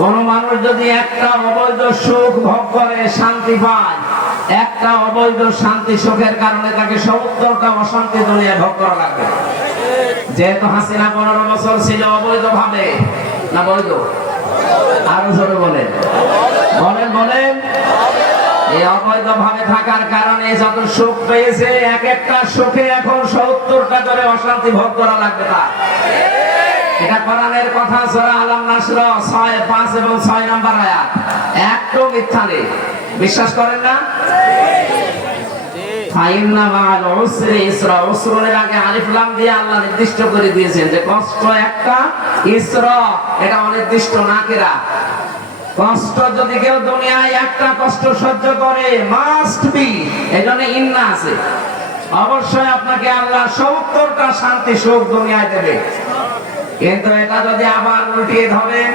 কোন মানুষ যদি একটা অবৈধ সুখ ভোগ করে, শান্তি পায়, একটা অবৈধ শান্তি সুখের কারণে তাকে সত্তরটা অশান্তি দুনিয়া ভোগ করা লাগবে। যেহেতু হাসিনা পনেরো বছর ছিল অবৈধ ভাবে না বৈধ? আরও জোরে বলেন। বলেন বলেন। এই অবৈধ ভাবে থাকার কারণে যত সুখ পেয়েছে, এক একটা সুখে এখন সত্তরটা করে অশান্তি ভোগ করা লাগবে তার। এটা কোরআনের কথা, সূরা আলাম নাসর 6 5 এবং 6 নম্বর আয়াত। একটু মিথ্যা নেই। বিশ্বাস করেন না? ইসরা, উসরের আগে আলিফ লাম দিয়ে আল্লাহ নির্দিষ্ট করে দিয়েছেন যে কষ্ট একটা ইসরা, এটা অনির্দিষ্ট নাকিরা কষ্ট যদি কেউ দুনিয়ায় একটা কষ্ট সহ্য করে মাস্ট বি এজন্য ইন্না আছে। অবশ্যই আপনাকে আল্লাহ সত্তরটা শান্তি সুখ দুনিয়ায় দেবে। কিন্তু এটা যদি আবার উল্টিয়ে ধরেন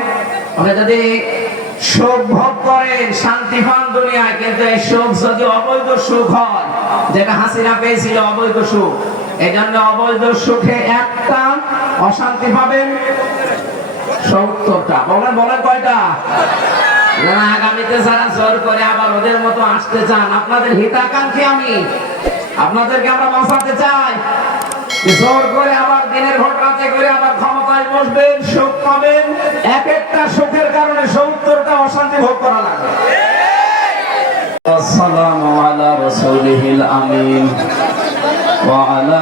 আপনি যদি সুখ ভোগ করেন শান্তি পান দুনিয়ায়, কিন্তু এই সুখ যদি অবৈধ সুখ হয়, যেটা হাসিনা পেয়েছিল অবৈধ সুখ এই জন্য অবৈধ সুখে একটা অশান্তি পাবেন সত্তরটা। বলেন বলেন কয়টা? আগামীতে যারা জোর করে আবার ওদের মতো আসতে চান, আপনাদের হিতাকাঙ্ক্ষী আমি। আপনাদেরকে আমরা বাঁচাতে চাই। জোর করে আবার দিনের ভোট রাতে করে আবার ক্ষমতায় বসবেন, সুখ পাবেন। এক একটা সুখের কারণে সত্তরটা অশান্তি ভোগ করা লাগে। আসসালামু আলা আমিন। ওয়া আলা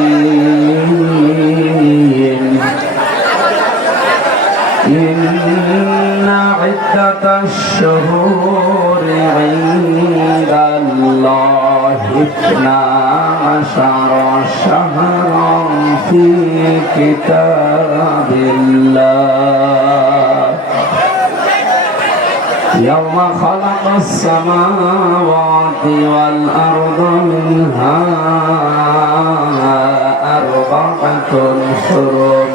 عدة الشهور عند الله اثنا عشر شهرا في كتاب الله. يوم خلق السماوات والأرض منها أربعة حرم.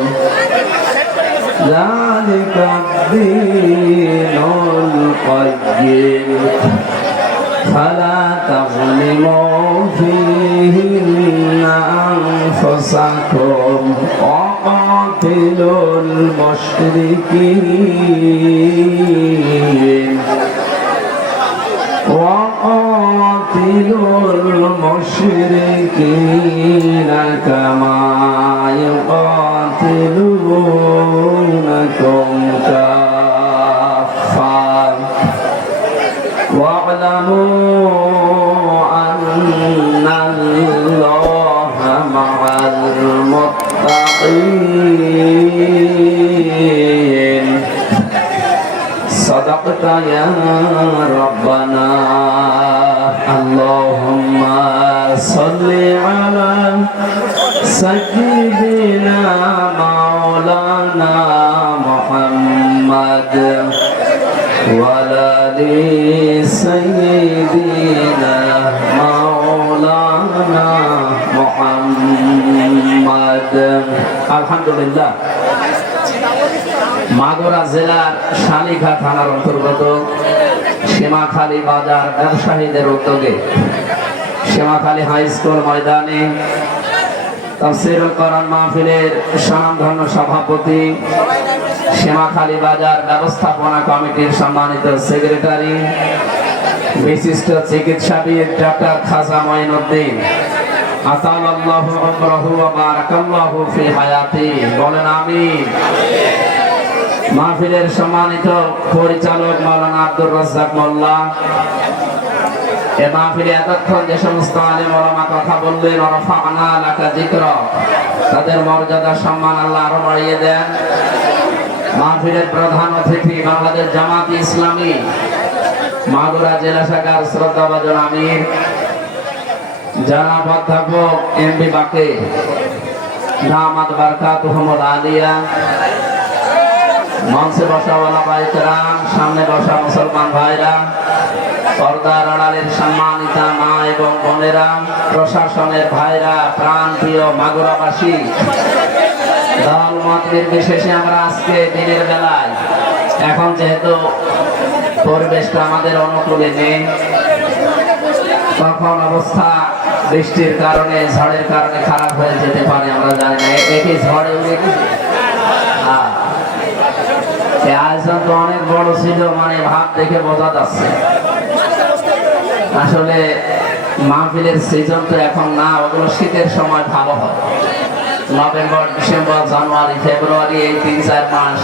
ذلك الدين القيم فلا تظلموا فيهن أنفسكم وقاتلوا المشركين وقاتلوا المشركين كما صدقت يا ربنا اللهم صل على سيدنا مولانا محمد وعلى آل سيدنا مولانا محمد الحمد لله মাগুরা জেলার শালিখা থানার অন্তর্গত সীমাখালী বাজার ব্যবসায়ীদের উদ্যোগে সীমাখালী হাই স্কুল ময়দানে তাফসিরুল কোরআন মাহফিলের স্বনামধন্য সভাপতি সীমাখালী বাজার ব্যবস্থাপনা কমিটির সম্মানিত সেক্রেটারি, বিশিষ্ট চিকিৎসাবিদ ডক্টর খাজা মঈনুদ্দিন। আতালাল্লাহু উমরাহু ওয়া বারাকাল্লাহু ফি হায়াতি। বলেন আমিন। মাহফিলের সম্মানিত পরিচালক মাওলানা আব্দুর রাজ্জাক মোল্লা। এ মাহফিলে এতক্ষণ যে সমস্ত আলেম ওলামা কথা বললেন ওরফানা লাকা যিকর তাদের মর্যাদা, সম্মান আল্লাহ আরও বাড়িয়ে দেন। মাহফিলের প্রধান অতিথি বাংলাদেশ জামাত ইসলামী, মাগুরা জেলা শাখার শ্রদ্ধাভাজন আমির যারা অধ্যাপক এম বি বাকে, দামাত বারকাত মোহাম্মদ আলিয়া মঞ্চে বসা ওলা বাইকরাম, সামনে বসা মুসলমান ভাইরা পর্দার আড়ালের সম্মানিতা মা এবং বোনেরা প্রশাসনের ভাইরা, প্রাণ প্রিয় মাগুরাবাসী দল মত নির্বিশেষে আমরা আজকে দিনের বেলায়, এখন যেহেতু পরিবেশটা আমাদের অনুকূলে নেই, তখন অবস্থা বৃষ্টির কারণে, ঝড়ের কারণে খারাপ হয়ে যেতে পারে, আমরা জানি না এটি ঝড়ে উড়ে। আয়োজন তো অনেক বড় ছিল মানে ভাব দেখে বোঝা যাচ্ছে। আসলে মাহফিলের সিজন তো এখন না, ওগুলো শীতের সময় ভালো হয়। নভেম্বর, ডিসেম্বর, জানুয়ারি, ফেব্রুয়ারি, এই তিন, চার মাস,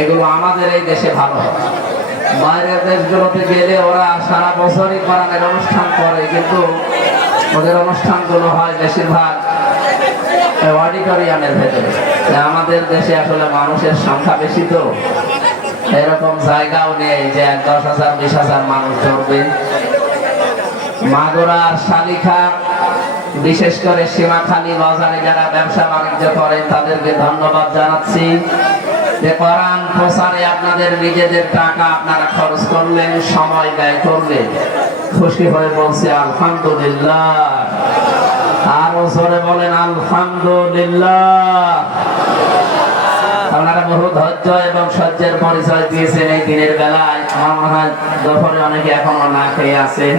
এগুলো আমাদের এই দেশে ভালো হয়। বাইরের দেশগুলোতে গেলে ওরা সারা বছরই কোরআনের অনুষ্ঠান করে, কিন্তু ওদের অনুষ্ঠানগুলো হয় বেশিরভাগ অডিটোরিয়ামের ভেতরে। আমাদের দেশে আসলে মানুষের সংখ্যা বেশি তো। এরকম জায়গাও নেই যে দশ হাজার, বিশ হাজার মানুষ ধরবে। মাগুরা শালিখা, বিশেষ করে সীমাখালী বাজারে যারা ব্যবসা বাণিজ্য করেন তাদেরকে ধন্যবাদ জানাচ্ছি। যে প্রচারে আপনাদের নিজেদের টাকা আপনারা খরচ করলেন, সময় ব্যয় করলেন। খুশি হয়ে বলছি, আলহামদুলিল্লাহ। আরও জোরে বলেন, আলহামদুলিল্লাহ। খেয়ে আছে।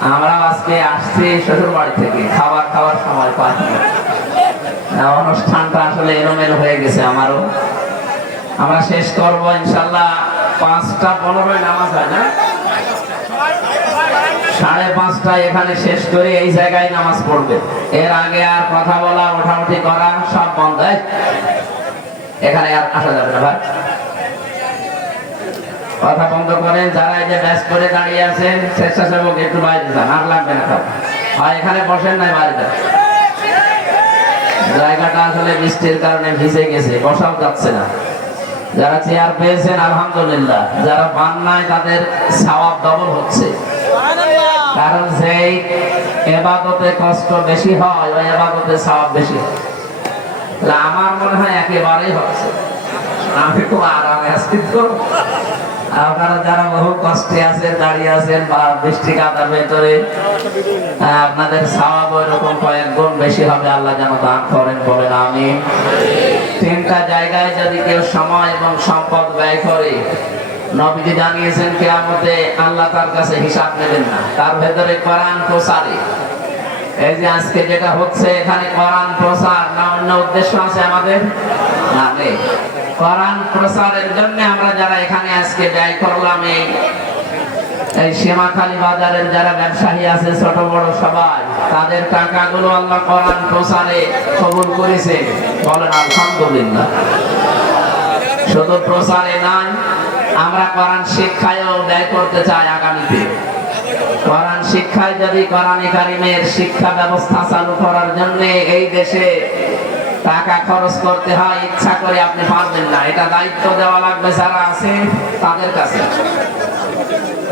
আমরা আজকে আসছি বাড়ি থেকে, খাবার খাওয়ার সময় আসলে হয়ে গেছে আমারও। আমরা শেষ করব, ইনশাল্লাহ পাঁচটা পনেরোই নামাজ হয় না? সাড়ে পাঁচটা এখানে শেষ করে এই জায়গায় নামাজ পড়বে। এর আগে আর কথা বলা ওঠাউঠি করা সব বন্ধ। এখানে আর আসা যাবে না, ভাই। কথা বন্ধ করেন, যারা এই যে ব্যাস করে দাঁড়িয়ে আছেন, স্বেচ্ছাসেবক, একটু বাইরে যান, আর লাগবে না খাও আর এখানে বসেন নাই বাইরে যান। জায়গাটা আসলে বৃষ্টির কারণে ভিজে গেছে, বসাও যাচ্ছে না। যারা চেয়ার পেয়েছেন, আলহামদুলিল্লাহ। যারা পান নাই তাদের সওয়াব ডবল হচ্ছে। কারণ যেই এবাদতে কষ্ট বেশি হয়, ওই এবাদতে সওয়াব বেশি। হয়। আমার মনে হয় একেবারেই হচ্ছে। আমি খুব আরামে আছি আপনারা যারা বহু কষ্টে আছেন, দাঁড়িয়ে আছেন বা বৃষ্টি কাদার ভেতরে আপনাদের গুণ বেশি হবে, আল্লাহ যেন দান করেন, বলেন আমি তিনটা জায়গায় যদি কেউ সময় এবং সম্পদ ব্যয় করে নবীজি জানিয়েছেন, কেয়ামতে আল্লাহ তার কাছে হিসাব নেবেন না। তার ভেতরে কোরআন প্রসারে। এই যে আজকে যেটা হচ্ছে, এখানে কোরআন প্রসার না অন্য উদ্দেশ্য আছে আমাদের? না, নেই। কোরআন প্রসারের জন্য আমরা যারা এখানে আজকে ব্যয় করলাম, এই এই সীমাখালী বাজারের যারা ব্যবসায়ী আছে, ছোট, বড় সবাই, তাদের টাকাগুলো আল্লাহ কোরআন প্রসারে কবুল করেছে। বলেন, আলহামদুলিল্লাহ। শুধু প্রসারে নাই আমরা কোরআন শিক্ষায়ও ব্যয় করতে চাই আগামীতে। কোরআন শিক্ষায় যদি কোরআনে কারিমের শিক্ষা ব্যবস্থা চালু করার জন্য এই দেশে টাকা খরচ করতে হয়, ইচ্ছা করে আপনি পারবেন না। এটা দায়িত্ব দেওয়া লাগবে যারা আছে, তাদের কাছে।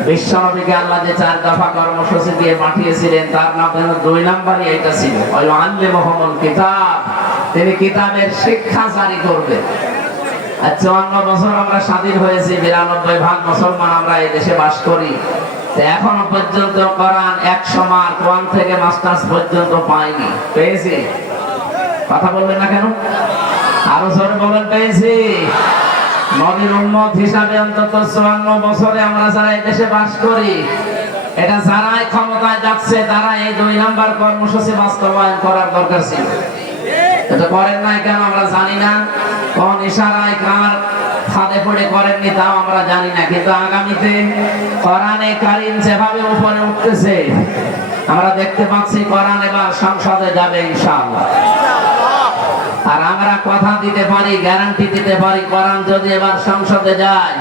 বিশ্বনবীকে আল্লাহ যে চার দফা কর্মসূচি দিয়ে পাঠিয়েছিলেন, তার নাম দুই নাম্বারই এটা ছিল। আনলে মোহাম্মদ কিতাব। তিনি কিতাবের শিক্ষা জারি করবেন। চুয়ান্ন বছর আমরা স্বাধীন হয়েছি, বিরানব্বই ভাগ মুসলমান আমরা এই দেশে বাস করি। এখনও পর্যন্ত কোরআন একশো মার্ক, ওয়ান থেকে মাস্টার্স পর্যন্ত পাইনি। পেয়েছি? কথা বলবেন না কেন? আরও জোরে বলেন, পেয়েছি। নবীর উম্মত হিসাবে অন্তত চুয়ান্ন বছরে আমরা যারা এই দেশে বাস করি, এটা যারাই ক্ষমতায় যাচ্ছে তারা এই দুই নাম্বার কর্মসূচি বাস্তবায়ন করার দরকার ছিল। এটা করেন নাই কেন আমরা জানি না। কোন ইশারায় কার ফাঁদে পড়ে করেননি তাও আমরা জানি না, কিন্তু আগামীতে কোরআনে কারিম যেভাবে উপরে উঠতেছে, আমরা দেখতে পাচ্ছি কোরআন এবার সংসদে যাবে ইনশাআল্লাহ। আর আমরা কথা দিতে পারি গ্যারান্টি দিতে পারি, কোরআন যদি এবার সংসদে যায়,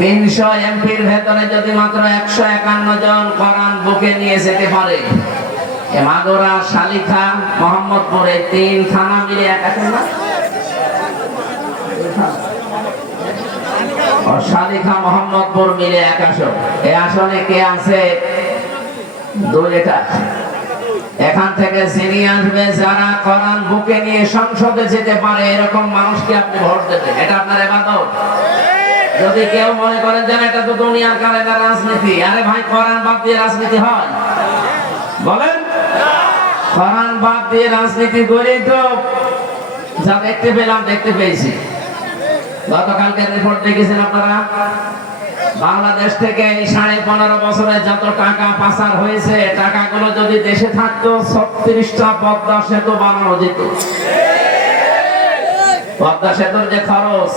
তিনশো এমপির ভেতরে যদি মাত্র একশো একান্ন জন কোরআন বুকে নিয়ে যেতে পারে মাদুরা, শালিখা, মোহাম্মদপুর তিন থানা মিলে এক না শালিখা মোহাম্মদপুর মিলে এক আসন। এই আসনে কে আছে? এখান থেকে আসবে, যারা বুকে নিয়ে সংসদে যেতে পারে, এরকম মানুষকে আপনি ভোট দেবেন। এটা আপনার যদি কেউ মনে করেন এটা তো দুনিয়ার কালের রাজনীতি, আরে ভাই বাদ দিয়ে রাজনীতি হয়। বলেন? বাদ দিয়ে রাজনীতি করে তো যা দেখতে পেলাম, দেখতে পেয়েছি। গতকালকে রিপোর্ট দেখেছেন আপনারা? বাংলাদেশ থেকে সাড়ে পনেরো বছরে যত টাকা পাচার হয়েছে, টাকাগুলো যদি দেশে থাকতো, ছত্রিশটা পদ্মা সেতু বানানো যেত। পদ্মা সেতুর যে খরচ,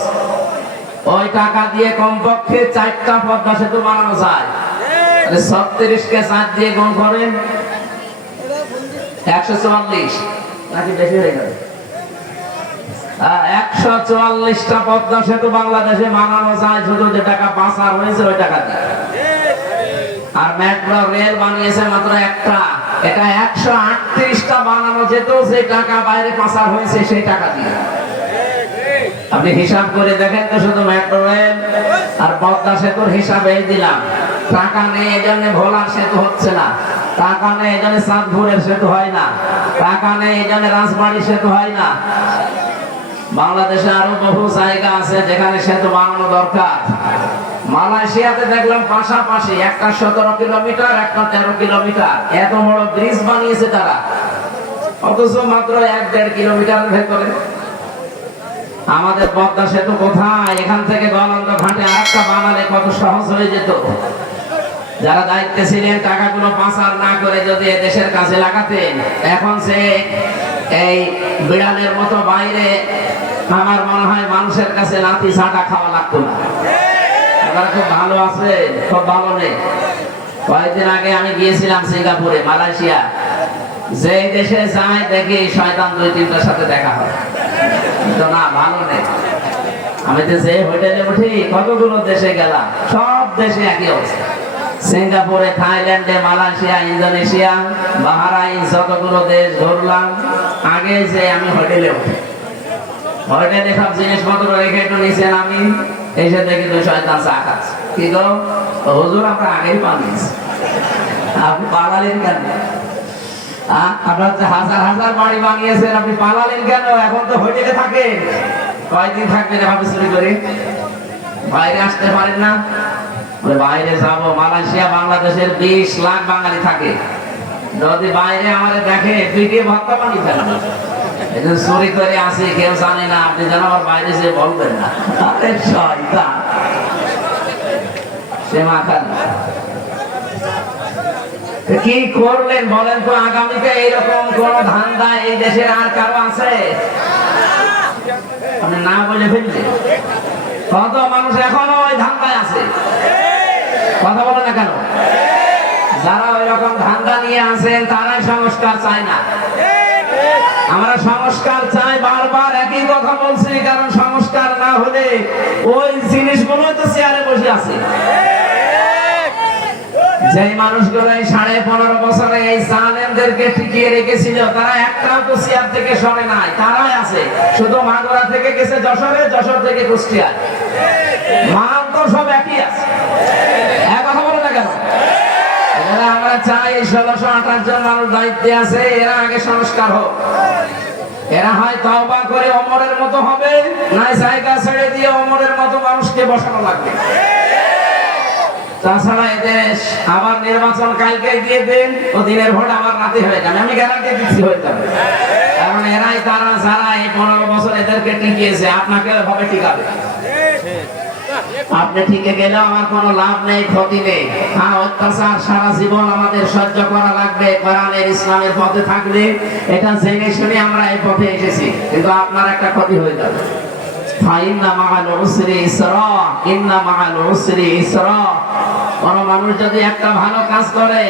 ওই টাকা দিয়ে কমপক্ষে চারটা পদ্মা সেতু বানানো যায়। ছত্রিশ কে চার দিয়ে গুণ করেন, একশো চুয়াল্লিশ, নাকি বেশি হয়ে গেল? একশো চুয়াল্লিশটা পদ্মা সেতু বাংলাদেশে বানানো শুধু যে টাকা হয়েছে, ওই টাকা দিয়ে। আর মেট্রো রেল বানিয়েছে মাত্র একটা। এটা একশো আটত্রিশটা বানানো যেত যে টাকা বাইরে পাচার হয়েছে, সেই টাকা দিয়ে। আপনি হিসাব করে দেখেন তো শুধু মেট্রো রেল আর পদ্মা সেতুর হিসাব দিলাম। টাকা নেই, এই জন্য ভোলার সেতু হচ্ছে না। টাকা নেই, এই জন্য চাঁদপুরের সেতু হয় না। টাকা নেই, এই জন্য রাজবাড়ি সেতু হয় না। বাংলাদেশে আরও বহু জায়গা আছে যেখানে সেতু বানানো দরকার। মালয়েশিয়াতে দেখলাম পাশাপাশি একটা সতেরো কিলোমিটার, একটা তেরো কিলোমিটার। এত বড় ব্রিজ বানিয়েছে তারা। অথচ মাত্র এক দেড় কিলোমিটারের ভেতরে। আমাদের পদ্মা সেতু কোথায়? এখান থেকে গলন্দ ঘাটে আরেকটা বানালে কত সহজ হয়ে যেত। যারা দায়িত্বে ছিলেন, টাকাগুলো পাচার না করে যদি দেশের কাছে লাগাতেন, এখন সে এই বিড়ালের মতো বাইরে আমার মনে হয় মানুষের কাছে লাঠি, ছাটা খাওয়া লাগতো না। খুব ভালো আছে, খুব ভালো নেই কয়েকদিন আগে আমি গিয়েছিলাম সিঙ্গাপুরে, মালয়েশিয়া। যে দেশে দেখি শয়তান দুই তিনটার সাথে দেখা হয়। তো না, ভালো নেই। আমি তো যে হোটেলে উঠি, কতগুলো দেশে গেলাম, সব দেশে একই অবস্থা। সিঙ্গাপুরে, থাইল্যান্ডে, মালয়েশিয়া, ইন্দোনেশিয়া, বাহারাইন, যতগুলো দেশ ঘুরলাম আগে যে আমি হোটেলে উঠি। হোটেলে সব জিনিসপত্র রেখে একটু নিচে নামি, এসে দেখি দুই শয়তান চা খাচ্ছে। কি গো? হুজুর, আমরা আগেই পালিয়েছি আপনি পালালেন কেন? আপনার হাজার হাজার বাড়ি বানিয়েছেন, আপনি পালালেন কেন? এখন তো হোটেলে থাকেন। কয়দিন থাকবেন এভাবে চুরি করে? বাইরে আসতে পারেন না? বাইরে যাব। মালয়েশিয়া, বাংলাদেশের বিশ লাখ বাঙালি থাকে। যদি বাইরে আমাদের দেখে পিটিয়ে ভত্তা পানি ফেলেন এই চুরি করে আসি, কেউ জানে না, আপনি যেন আমার বাইরে যে বলবেন না। আরে শয়তান। সে মাখান কি করলেন বলেন তো, আগামীতে এইরকম কোন ধান্দা এই দেশের আর কারও আছে? আপনি না বলে ফেললেন। কত মানুষ এখনও ওই ধান্দায় আছে? কথা বলে না কেন? যারা ওই রকম ধান্দা নিয়ে আসেন তারাই সংস্কার চায় না। আমরা সংস্কার চাই, বারবার একই কথা বলছি, কারণ সংস্কার না হলে ওই জিনিসগুলো তো চেয়ারে বসে আছে। যে মানুষগুলো এই সাড়ে পনেরো বছরে এই সালেমদেরকে টিকিয়ে রেখেছিল, তারা একটাও তো চেয়ার থেকে সরে নাই, তারাই আছে। শুধু মাগুরা থেকে গেছে যশোরে, যশোর থেকে কুষ্টিয়ায়। মান তো সব একই আছে। এক কথা বলে না কেন? এরা আমরা চাই ষোলোশো আঠাশ জন মানুষ দায়িত্বে আছে, এরা আগে সংস্কার হোক। এরা হয় তওবা করে অমরের মতো হবে না জায়গা ছেড়ে দিয়ে অমরের মতো মানুষকে বসানো লাগবে। তাছাড়া এদের আবার নির্বাচন কালকে দিয়ে দিন, ও দিনের ভোট আবার রাতে হয়ে যাবে। আমি গ্যারান্টি দিচ্ছি হয়ে যাবে। কারণ এরাই তারা, যারা এই পনেরো বছর এদেরকে টিকিয়েছে আপনাকে ভাবে টিকাবে। আপনি ঠিকে গেলেও আমার কোনো লাভ নেই, ক্ষতি নেই। হ্যাঁ অত্যাচার সারা জীবন আমাদের সহ্য করা লাগবে, কোরআনের, ইসলামের পথে থাকলে। এটা জেনে শুনে আমরা এই পথে এসেছি। কিন্তু আপনার একটা ক্ষতি হয়ে যাবে। কোন মানুষ যদি একটা ভালো কাজ করে,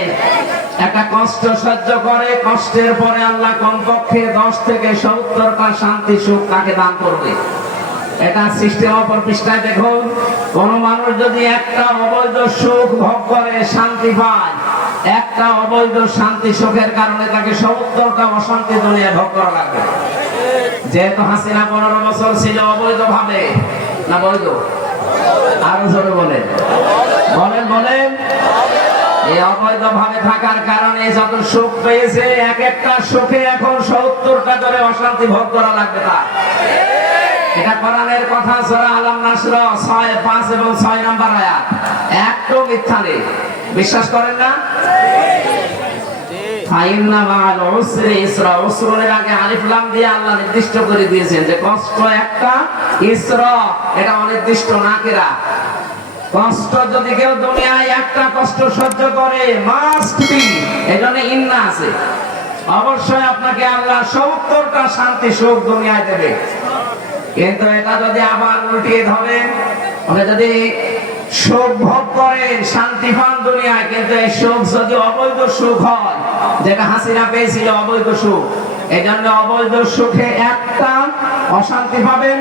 একটা কষ্ট সহ্য করে, কষ্টের পরে আল্লাহ কমপক্ষে দশ থেকে সত্তরটা শান্তি সুখ তাকে দান করবে। এটা সিস্টেম অপর পৃষ্ঠায় দেখুন কোন মানুষ যদি একটা অবৈধ সুখ ভোগ করে, শান্তি পায়, একটা অবৈধ শান্তি সুখের কারণে তাকে সত্তরটা অশান্তি দুনিয়া ভোগ করা লাগবে। যেহেতু হাসিনা পনেরো বছর ছিল অবৈধ ভাবে না বৈধ? আরও জোরে বলেন। বলেন বলেন। এই অবৈধ ভাবে থাকার কারণে যত সুখ পেয়েছে, এক একটা সুখে এখন সত্তরটা করে অশান্তি ভোগ করা লাগবে তা এটা কোরআনের কথা, সূরা আলাম নাসর 6 5 এবং 6 নম্বর আয়াত। একটু মিথ্যা নেই। বিশ্বাস করেন না? আগে আলিফ লাম দিয়ে আল্লাহ নির্দিষ্ট করে দিয়েছেন যে কষ্ট একটা এটা অনির্দিষ্ট কষ্ট যদি কেউ দুনিয়ায় একটা কষ্ট সহ্য করে মাস্ট বি ইন্না আছে। অবশ্যই আপনাকে আল্লাহ সত্তরটা শান্তি সুখ দুনিয়ায় দেবে। কিন্তু এটা যদি আবার উল্টিয়ে ধরেন আপনি যদি সুখ ভোগ করেন শান্তি পান দুনিয়ায়, কিন্তু এই সুখ যদি অবৈধ সুখ হয়, যেটা হাসিনা পেয়েছিল অবৈধ সুখ এই জন্য অবৈধ সুখে একটা অশান্তি পাবেন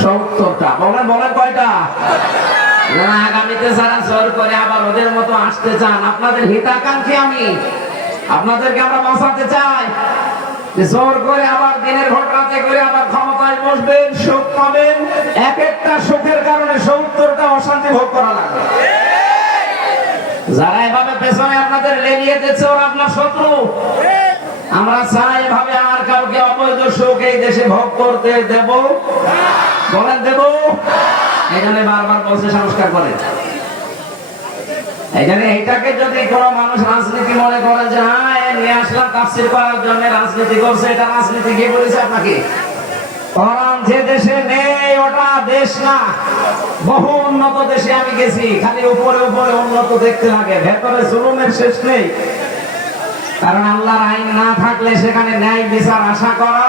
সত্তরটা। বলেন বলেন কয়টা? আগামীতে যারা জোর করে আবার ওদের মতো আসতে চান, আপনাদের হিতাকাঙ্ক্ষী আমি। আপনাদেরকে আমরা বাঁচাতে চাই। জোর করে আবার দিনের ভোট রাতে করে আবার ক্ষমতায় বসবেন, সুখ পাবেন। এক একটা সুখের কারণে সত্তরটা অশান্তি ভোগ করা লাগবে যারা এভাবে পেছনে আপনাদের লেলিয়ে দিচ্ছে, ওরা আপনার শত্রু। আমরা চাই এভাবে আর কাউকে অবৈধ সুখ এই দেশে ভোগ করতে দেব? বলেন দেব? এখানে বারবার বলছে, সংস্কার করে। এখানে এইটাকে যদি কোনো মানুষ রাজনীতি মনে করে যে হ্যাঁ নিয়ে আসলাম, তাফসির করার জন্য রাজনীতি করছে, এটা রাজনীতি কে বলেছে আপনাকে? কোরআন যে দেশে নেই, ওটা দেশ না। বহু উন্নত দেশে আমি গেছি, খালি উপরে উপরে উন্নত দেখতে লাগে, ভেতরে জুলুমের শেষ নেই। কারণ আল্লাহর আইন না থাকলে সেখানে ন্যায় বিচার আশা করা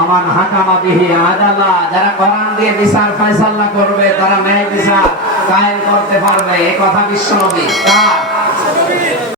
আমার হাকামা বিহি আদালা। যারা কোরআন দিয়ে বিচার ফয়সাল্লা করবে, তারা ন্যায় বিচার কায়েম করতে পারবে এই কথা বিশ্বনবী। কার?